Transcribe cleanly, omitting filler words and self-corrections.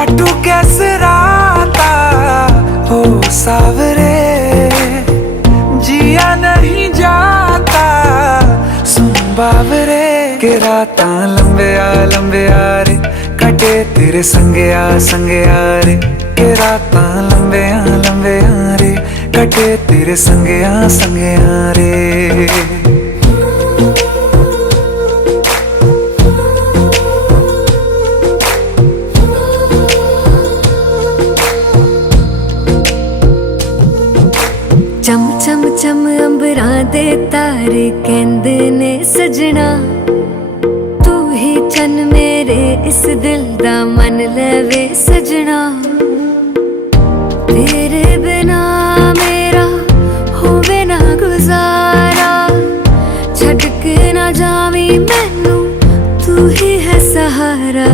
काटू कैसे राता हो सावरे, जिया नहीं जाता सुन बावरे। के राता लंबे आ रे, कटे तेरे संगे आ रे। के राता लंबे आ रे, कटे तेरे संगे आ रे। चम चम चम अंबरां दे तारे कहंदे ने सजना, तू ही चन मेरे इस दिल दा मन लवे सजना। तेरे बिना मेरा होवे ना गुजारा, छड़ के ना जावी मैनू तू ही है सहारा।